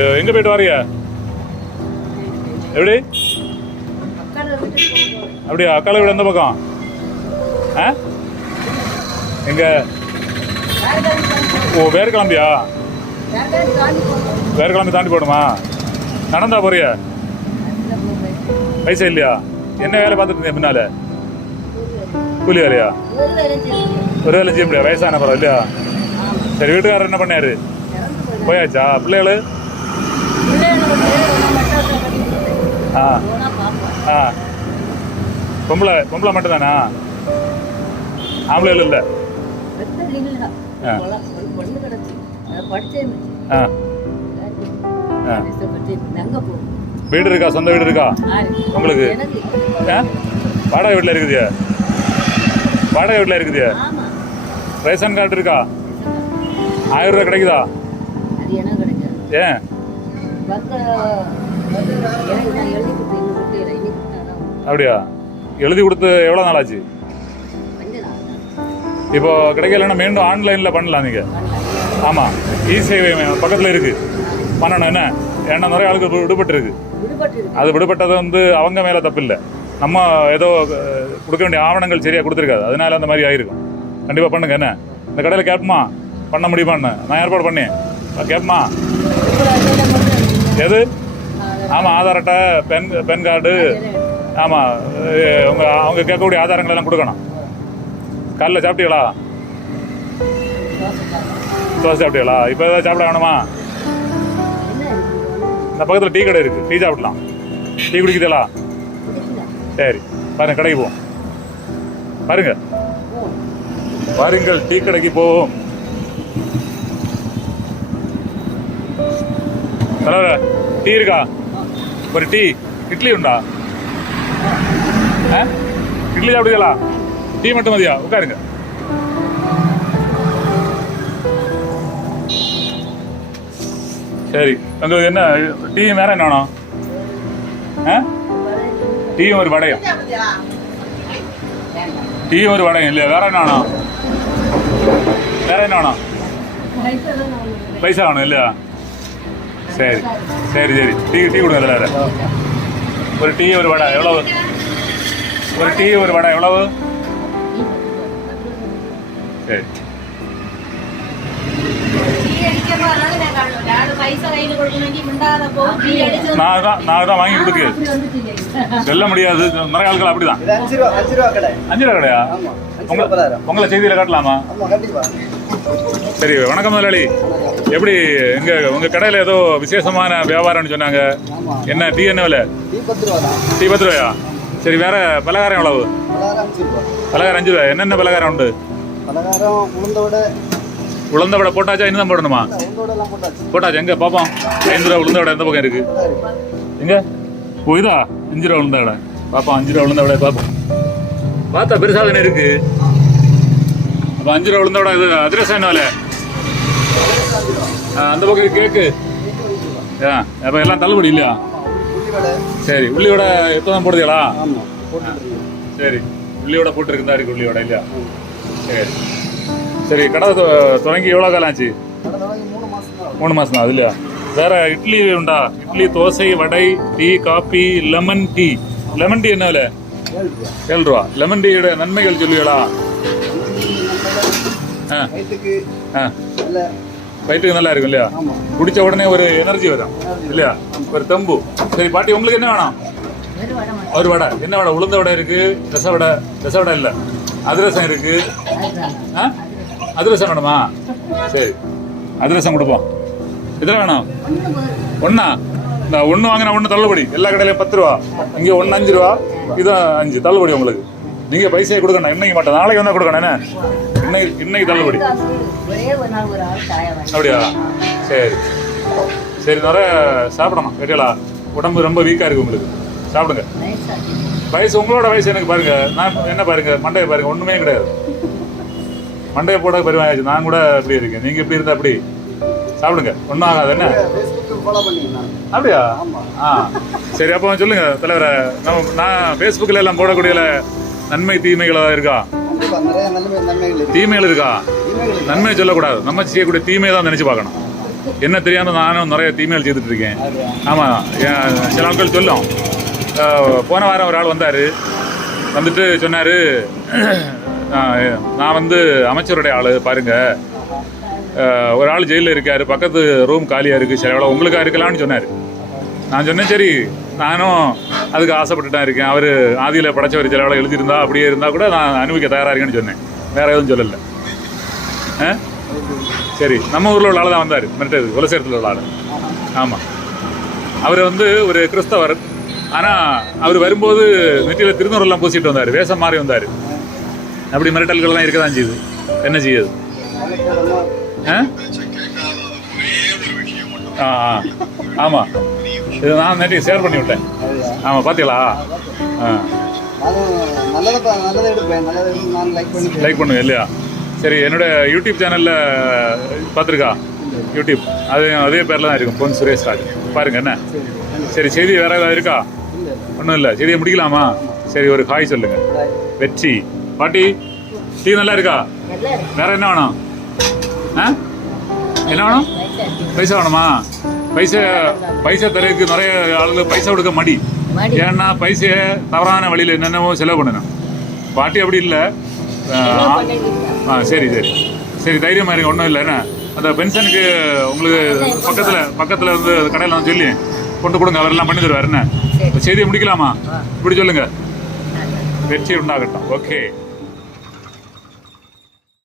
எ- எங்க போயிட்டு வரையா? எப்படி? அப்படியா? அக்கால வீடு எந்த பக்கம்? ஆ? எங்க? ஓ வேறு கிளம்பியா வேறு கிளம்பி தாண்டி போகணுமா? நடந்தா போறியா? பைசா இல்லையா? என்ன வேலை பார்த்துட்டு இருந்தீங்க பின்னால? கூலி வேலையா? ஒரு வேலை செய்ய முடியாது. வயசான பரவாயில்லையா இல்லையா? சரி வீட்டுக்காரர் என்ன பண்ணாரு? போயாச்சா? பிள்ளைகள்? ஆ. ஆ. பொம்பளை பொம்பளை மட்டும் தானா ஆம்பளைகள் இல்லை. வீடு இருக்கா? சொந்த வீடு இருக்கா? உங்களுக்கு? வாடகை வீட்டில் இருக்குதியா? வாடகை வீட்டில் இருக்குதியா? ரேஷன் கார்டு இருக்கா? ஆயிரம் ரூபா கிடைக்குதா. ஏன்? அப்படியா? எழுதி கொடுத்து எவ்வளோ நாள் ஆச்சு இப்போ கிடைக்கலன்னா மீண்டும் ஆன்லைனில் பண்ணலாம் நீங்கள் ஆமாம் இ சேவை பக்கத்தில் இருக்குது பண்ணணும் என்ன? ஏன்னா நிறைய ஆளுக்கு விடுபட்டு இருக்கு அது விடுபட்டது வந்து அவங்க மேலே தப்பு இல்லை. நம்ம ஏதோ கொடுக்க வேண்டிய ஆவணங்கள் சரியாக கொடுத்துருக்காது. அதனால அந்த மாதிரி ஆயிருக்கும். கண்டிப்பாக பண்ணுங்க என்ன? இந்த கடையில் கேட்போமா பண்ண முடியுமான்னு? நான் ஏற்பாடு பண்ணேன். கேட்போமா எது? ஆமாம் ஆதார் அட்டை பென் பென் கார்டு. ஆமாம் அவங்க அவங்க கேட்கக்கூடிய ஆதாரங்கள் எல்லாம் கொடுக்கணும். காலைல சாப்பிட்டீங்களா? தோசை சாப்பிட்டீங்களா? இப்போ ஏதாவது சாப்பிட வேணுமா? இந்த பக்கத்தில் டீ கடை இருக்குது டீ சாப்பிடலாம். டீ குடிக்குதா சரி பாருங்க கடைக்கு போவோம். பாருங்க. பாருங்கள் டீ கடைக்கு போவோம். தலைவர் டீ இருக்கா ஒரு டீ இட்லி உண்டா இட்லி சாப்பிடுங்களா டீ மட்டும் மதியா உட்காருங்க சரி உங்களுக்கு என்ன டீ வேற என்ன வேணும் டீயும் ஒரு வடையும் டீயும் ஒரு வடையும் இல்லையா வேற என்ன வேணும் வேற என்ன வேணும் பைசா வேணும் இல்லையா சரி சரி சரி. டீ டீ கொடுங்க அதில் ஒரு டீ ஒரு வடை. எவ்வளவு? ஒரு டீ ஒரு வடை. எவ்வளவு? சரி. நான் தான் நான் தான் வாங்கி கொடுக்கு சொல்ல முடியாது. நிறைய ஆட்கள் அப்படிதான். அஞ்சு ரூபா கடையா? உங்களை செய்தியில் காட்டலாமா? சரி வணக்கம் முதலாளி. எப்படி எங்க உங்க கடையில ஏதோ விசேஷமான வியாபாரம்னு சொன்னாங்க. என்ன டீ என்ன விலை? டீ பத்து ரூபாயா? சரி வேற பலகாரம் எவ்வளவு? பலகாரம் அஞ்சு ரூபாய்? என்னென்ன பலகாரம் உண்டு? உளுந்த வடை. போட்டாச்சா இன்னும் போடணுமா? போட்டாச்சு. எங்க? பாப்போம். ஐந்து ரூபா உளுந்த வடை எந்த பக்கம் இருக்கு. எங்க? ஓ இதா? அஞ்சு ரூபா உளுந்த வடை. பாப்போம் அஞ்சு ரூபா உளுந்த வடை பாப்போம். பார்த்தா பெருசா தானே இருக்கு. அப்போ அஞ்சு ரூபா உளுந்த வடை இது அதிரசம் என்ன விலை? ஆ, அந்த பக்கம் கேக்கு. ஆ அப்ப எல்லாம் தள்ளுபடி இல்லையா? சரி உள்ளியோட வடை எப்பதான் போடுதீங்களா? சரி உள்ளியோட வடை போட்டுருக்குதா இருக்கு உள்ளியோட இல்லையா? சரி. சரி கடை தொடங்கி எவ்வளோ காலம் ஆச்சு? மூணு மாசம் தான் அது இல்லையா? வேற இட்லி உண்டா? Idli dosa vada tea coffee lemon tea. Lemon tea என்ன விலை? ஏழு ரூபா. லெமன் டீயோட நன்மைகள் சொல்லுவீங்களா? வயிற்றுக்கு வயிற்றுக்கு நல்லா இருக்கும் இல்லையா? குடிச்ச உடனே ஒரு எனர்ஜி வரும் இல்லையா? ஒரு தம்பு. சரி பாட்டி உங்களுக்கு என்ன வேணும்? ஒரு வடை. என்ன வடை? உளுந்த வடை இருக்கு ரச வடை. ரச வடை இல்லை. அதிரசம் இருக்கு. அதிரசம். வேணுமா? சரி. அதிரசம் கொடுப்போம். எதில் வேணும்? ஒன்னா இந்த ஒன்று வாங்கினா ஒன்று தள்ளுபடி. எல்லா கடையிலையும் பத்து ரூபா. இங்கே ஒன்று அஞ்சு ரூபா இதான் அஞ்சு. தள்ளுபடி உங்களுக்கு. நீங்க பைசா கொடுக்கணும் இன்னைக்கு மட்டும் நாளைக்கு வந்தா கொடுக்கணும் என்ன? இன்னைக்கு இன்னைக்கு தள்ளுபடி. அப்படியா? சரி. சரி வர சாப்பிடணும் கேட்டியலா? உடம்பு ரொம்ப வீக்காக இருக்குது உங்களுக்கு. சாப்பிடுங்க. வயசு உங்களோட வயசு எனக்கு பாருங்க. நான் என்ன பாருங்க மண்டையை பாருங்க ஒன்றுமே கிடையாது. மண்டையை போட பெருமாயாச்சு நான் கூட அப்படி இருக்கேன். நீங்கள் எப்படி இருந்தால் அப்படி சாப்பிடுங்க. ஒன்றும் ஆகாது என்ன? அப்படியா? ஆ. சரி அப்போ சொல்லுங்கள் தலைவரை. நம்ம நான் ஃபேஸ்புக்கில் எல்லாம் போடக்கூடிய நன்மை தீமைகளா இருக்கா? தீமைகள் இருக்கா. நன்மை சொல்லக்கூடாது. நம்ம செய்யக்கூடிய தீமையை தான் நினைச்சு பார்க்கணும். என்ன தெரியாம நானும் நிறைய தீமைகள் செய்துட்டு இருக்கேன். ஆமாம் சில ஆட்கள் சொல்லும். போன வாரம் ஒரு ஆள் வந்தார். வந்துட்டு சொன்னார் நான் வந்து அமைச்சருடைய ஆள் பாருங்க. அஹ், ஒரு ஆள் ஜெயிலில் இருக்கார். பக்கத்து ரூம் காலியாக இருக்குது சில வேளை உங்களுக்கா இருக்கலாம்னு சொன்னார். நான் சொன்னேன் சரி நானும் அதுக்கு ஆசைப்பட்டு தான் இருக்கேன். அவர் ஆதியில் படைச்சவர் ஒரு வேளை எழுதியிருந்தா அப்படியே இருந்தால் கூட நான் அனுபவிக்க தயாராக இருக்கேன்னு சொன்னேன். வேற எதுவும் சொல்லலை. ஆ? சரி நம்ம ஊரில் உள்ள ஆள் தான் வந்தார். மிரட்டது குலசேரத்தில் உள்ள ஆள். ஆமாம் அவர் வந்து ஒரு கிறிஸ்தவர். ஆனால் அவர் வரும்போது நெற்றியில் திருநூறெல்லாம் பூசிட்டு வந்தார். வேஷம் மாறி வந்தார். அப்படி மிரட்டல்கள்லாம் இருக்க தான் செய்யுது. என்ன செய்யுது? ஆ? ஆ ஆ. ஆமாம் இது நான் நேற்று ஷேர் பண்ணி விட்டேன். ஆமாம் பார்த்தீங்களா ஆ. லைக் பண்ணி லைக் பண்ணுங்க இல்லையா? சரி என்னோட யூடியூப் சேனலில் பார்த்துருக்கா? யூடியூப் அது அதே பேரில் தான் இருக்கும். பொன் சுரேஷ் ராஜ். பாருங்க என்ன? சரி செய்தி வேற ஏதாவது இருக்கா? ஒன்றும் இல்லை. செய்தியை முடிக்கலாமா? சரி ஒரு ஹாய் சொல்லுங்க. வெற்றி. பாட்டி டீ நல்லா இருக்கா? வேற என்ன வேணும்? ஆ? என்ன வேணும். பைசா வேணுமா? பைசா பைசா தரதுக்கு நிறைய ஆளுங்க பைசா கொடுக்க மடி. ஏன்னா பைசையை தவறான வழியில் என்னென்னவோ செலவு பண்ணணும். பாட்டி அப்படி இல்லை. ஆ சரி சரி. சரி தைரியமாக இருங்க ஒன்றும் இல்லை. என்ன? அந்த பென்ஷனுக்கு உங்களுக்கு பக்கத்தில் பக்கத்தில் இருந்து கடையில் நான் சொல்லி கொண்டு கொடுங்க அவரெல்லாம் பண்ணி தருவார். என்ன. செய்தியை முடிக்கலாமா. இப்படி சொல்லுங்க. நல்லது. வெற்றி உண்டாகட்டும். ஓகே.